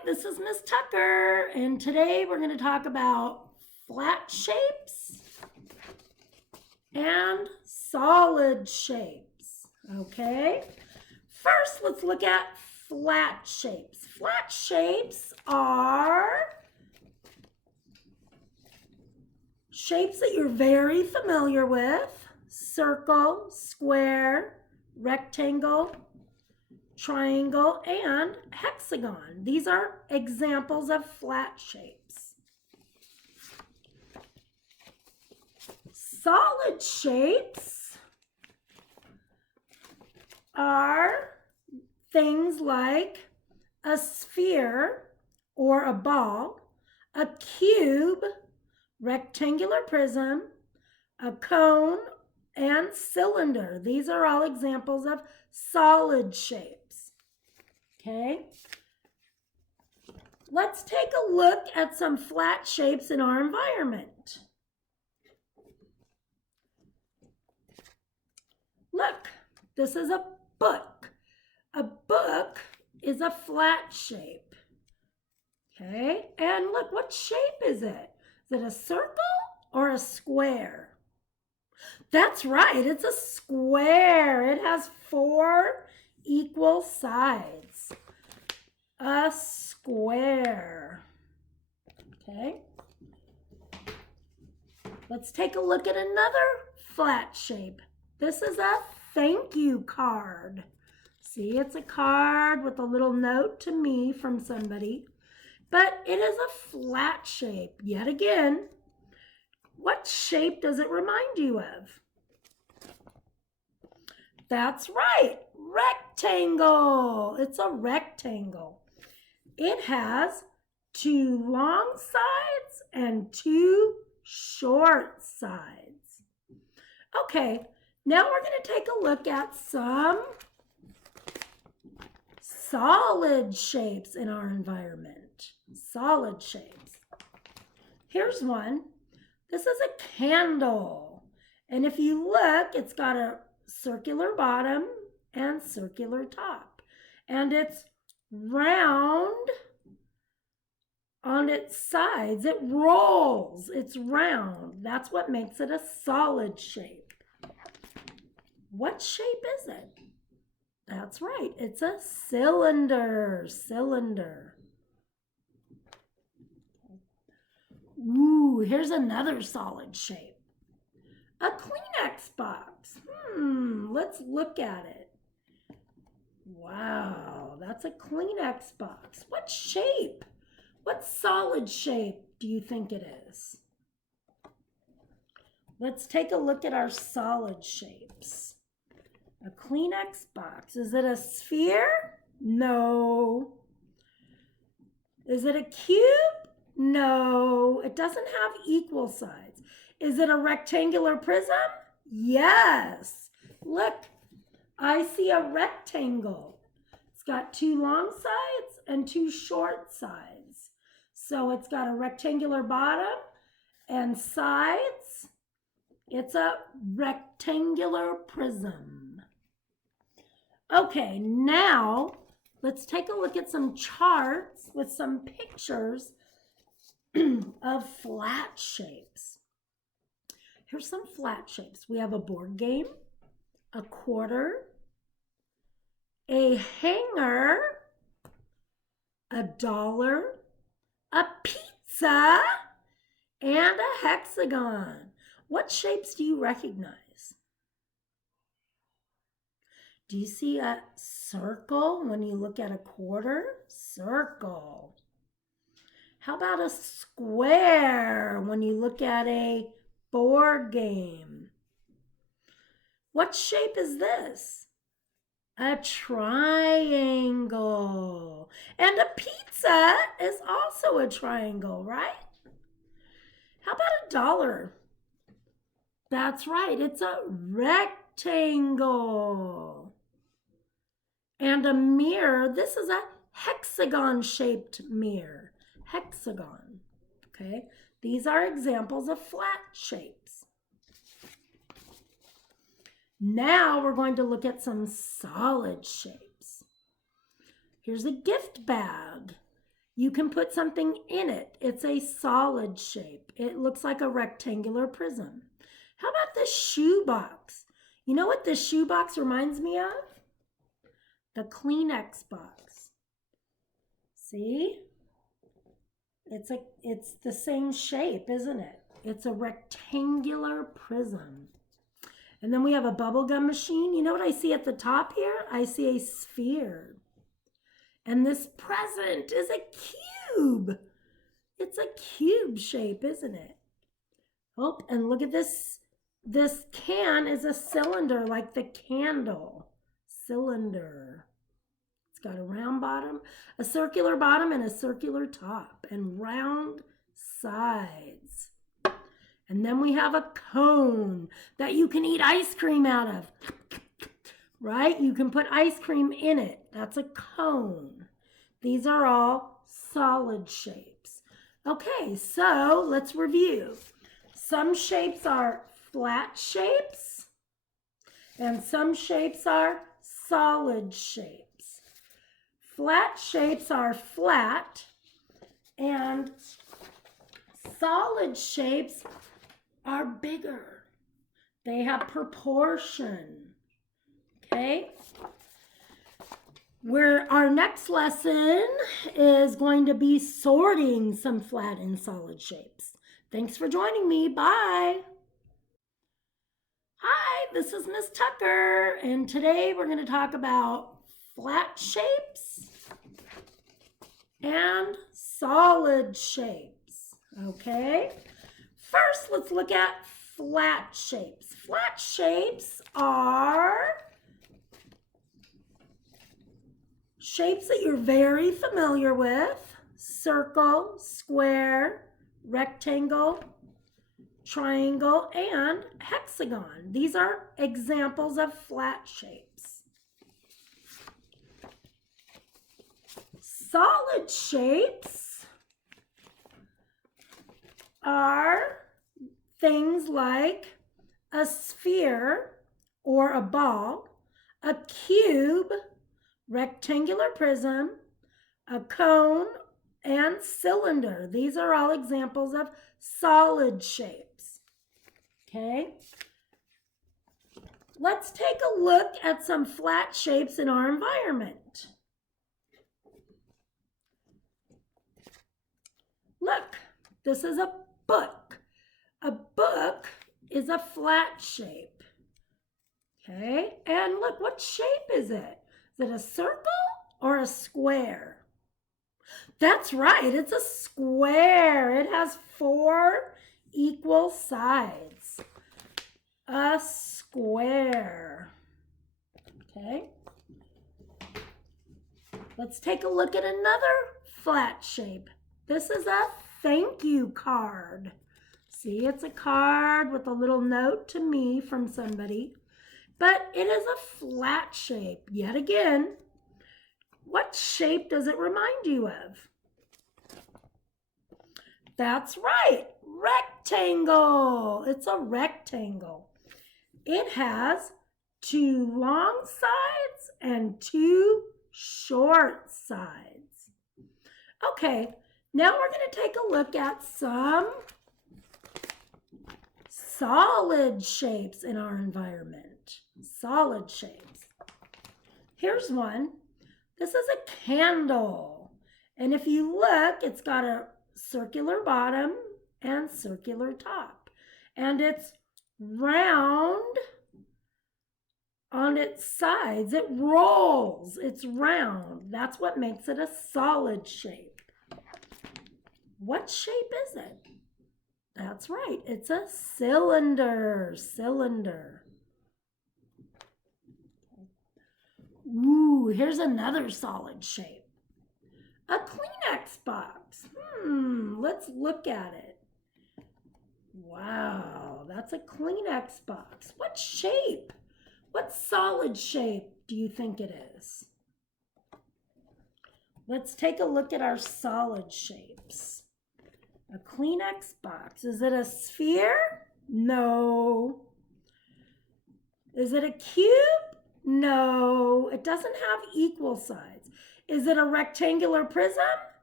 this is Miss Tucker, and today we're going to talk about flat shapes and solid shapes. Okay, first let's look at flat shapes. Flat shapes are shapes that you're very familiar with: circle, square, rectangle, triangle, and hexagon. These are examples of flat shapes. Solid shapes are things like a sphere or a ball, a cube, rectangular prism, a cone, and cylinder. These are all examples of solid shapes. Okay, let's take a look at some flat shapes in our environment. Look, this is a book. A book is a flat shape. Okay, and look, what shape is it? Is it a circle or a square? That's right, it's a square. It has 4 equal sides. A square. Okay. Let's take a look at another flat shape. This is a thank you card. See, it's a card with a little note to me from somebody, but it is a flat shape. Yet again, what shape does it remind you of? That's right, rectangle. It's a rectangle. It has 2 long sides and 2 short sides. Okay, now we're going to take a look at some solid shapes in our environment. Solid shapes. Here's one. This is a candle. And if you look, it's got a circular bottom and circular top. And it's round on its sides. It rolls. It's round. That's what makes it a solid shape. What shape is it? That's right. It's a cylinder. Cylinder. Ooh, here's another solid shape. A Kleenex box. Let's look at it. Wow, that's a Kleenex box. What shape? What solid shape do you think it is? Let's take a look at our solid shapes. A Kleenex box. Is it a sphere? No. Is it a cube? No. It doesn't have equal sides. Is it a rectangular prism? Yes. Look, I see a rectangle. It's got 2 long sides and 2 short sides. So it's got a rectangular bottom and sides. It's a rectangular prism. Okay, now let's take a look at some charts with some pictures of flat shapes. Here's some flat shapes. We have a board game, a quarter, a hanger, a dollar, a pizza, and a hexagon. What shapes do you recognize? Do you see a circle when you look at a quarter? Circle. How about a square when you look at a board game? What shape is this? A triangle. And a pizza is also a triangle, right? How about a dollar? That's right, it's a rectangle. And a mirror, this is a hexagon-shaped mirror. Hexagon, okay? These are examples of flat shapes. Now we're going to look at some solid shapes. Here's a gift bag. You can put something in it. It's a solid shape. It looks like a rectangular prism. How about this shoebox? You know what this shoebox reminds me of? The Kleenex box. See? It's the same shape, isn't it? It's a rectangular prism. And then we have a bubblegum machine. You know what I see at the top here? I see a sphere. And this present is a cube. It's a cube shape, isn't it? Oh, and look at this. This can is a cylinder, like the candle. Cylinder. It's got a round bottom, a circular bottom, and a circular top, and round sides. And then we have a cone that you can eat ice cream out of. Right? You can put ice cream in it. That's a cone. These are all solid shapes. Okay, so let's review. Some shapes are flat shapes, and some shapes are solid shapes. Flat shapes are flat, and solid shapes are bigger. They have proportion. Okay? Our next lesson is going to be sorting some flat and solid shapes. Thanks for joining me. Bye. Hi, this is Miss Tucker, and today we're going to talk about flat shapes and solid shapes. Okay? First, let's look at flat shapes. Flat shapes are shapes that you're very familiar with: circle, square, rectangle, triangle, and hexagon. These are examples of flat shapes. Solid shapes are things like a sphere or a ball, a cube, rectangular prism, a cone, and cylinder. These are all examples of solid shapes. Okay? Let's take a look at some flat shapes in our environment. Look, this is a book. A book is a flat shape. Okay? And look, what shape is it? Is it a circle or a square? That's right, it's a square. It has 4 equal sides. A square. Okay? Let's take a look at another flat shape. This is a thank you card. See, it's a card with a little note to me from somebody. But it is a flat shape. Yet again, what shape does it remind you of? That's right, rectangle. It's a rectangle. It has 2 long sides and 2 short sides. Okay, now we're going to take a look at some solid shapes in our environment. Solid shapes. Here's one. This is a candle. And if you look, it's got a circular bottom and circular top. And it's round on its sides. It rolls. It's round. That's what makes it a solid shape. What shape is it? That's right. It's a cylinder. Cylinder. Ooh, here's another solid shape. A Kleenex box. Let's look at it. Wow, that's a Kleenex box. What shape? What solid shape do you think it is? Let's take a look at our solid shapes. A Kleenex box. Is it a sphere? No. Is it a cube? No. It doesn't have equal sides. Is it a rectangular prism?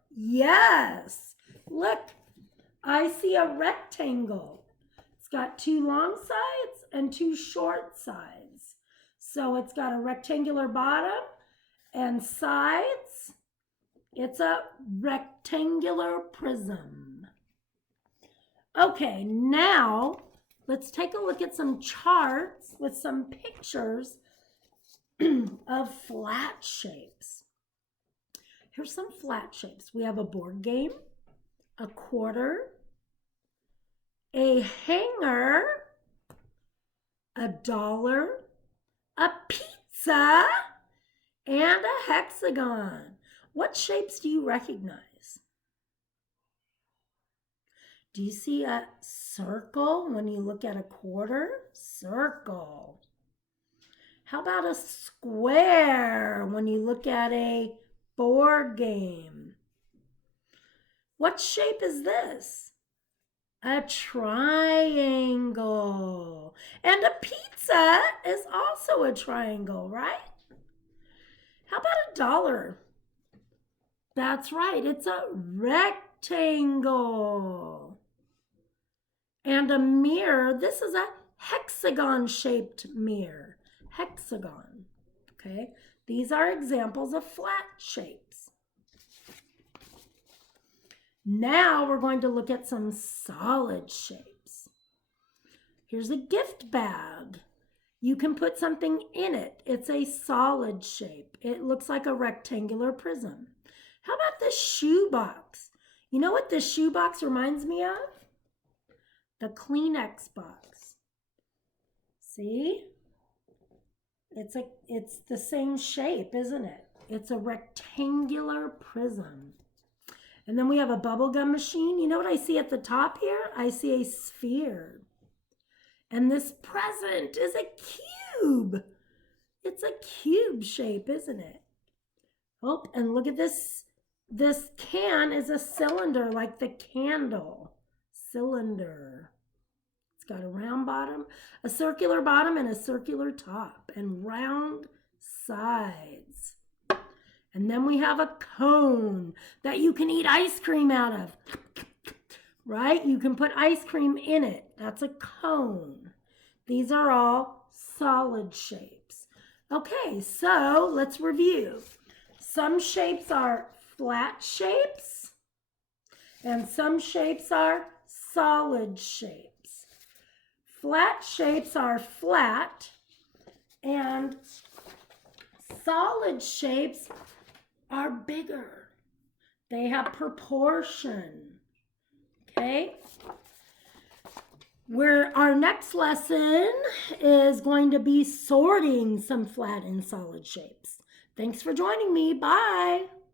Yes. Look, I see a rectangle. It's got 2 long sides and 2 short sides. So it's got a rectangular bottom and sides. It's a rectangular prism. Okay, now let's take a look at some charts with some pictures of flat shapes. Here's some flat shapes. We have a board game, a quarter, a hanger, a dollar, a pizza, and a hexagon. What shapes do you recognize? Do you see a circle when you look at a quarter? Circle. How about a square when you look at a board game? What shape is this? A triangle. And a pizza is also a triangle, right? How about a dollar? That's right, it's a rectangle. And a mirror, this is a hexagon-shaped mirror. Hexagon, okay? These are examples of flat shapes. Now we're going to look at some solid shapes. Here's a gift bag. You can put something in it. It's a solid shape. It looks like a rectangular prism. How about this shoebox? You know what this shoebox reminds me of? The Kleenex box. See? It's the same shape, isn't it? It's a rectangular prism. And then we have a bubblegum machine. You know what I see at the top here? I see a sphere. And this present is a cube. It's a cube shape, isn't it? Oh, and look at this. This can is a cylinder, like the candle. Cylinder. It's got a round bottom, a circular bottom, and a circular top, and round sides. And then we have a cone that you can eat ice cream out of. Right? You can put ice cream in it. That's a cone. These are all solid shapes. Okay, so let's review. Some shapes are flat shapes, and some shapes are solid shapes. Flat shapes are flat, and solid shapes are bigger. They have proportion. Okay? Our next lesson is going to be sorting some flat and solid shapes. Thanks for joining me. Bye.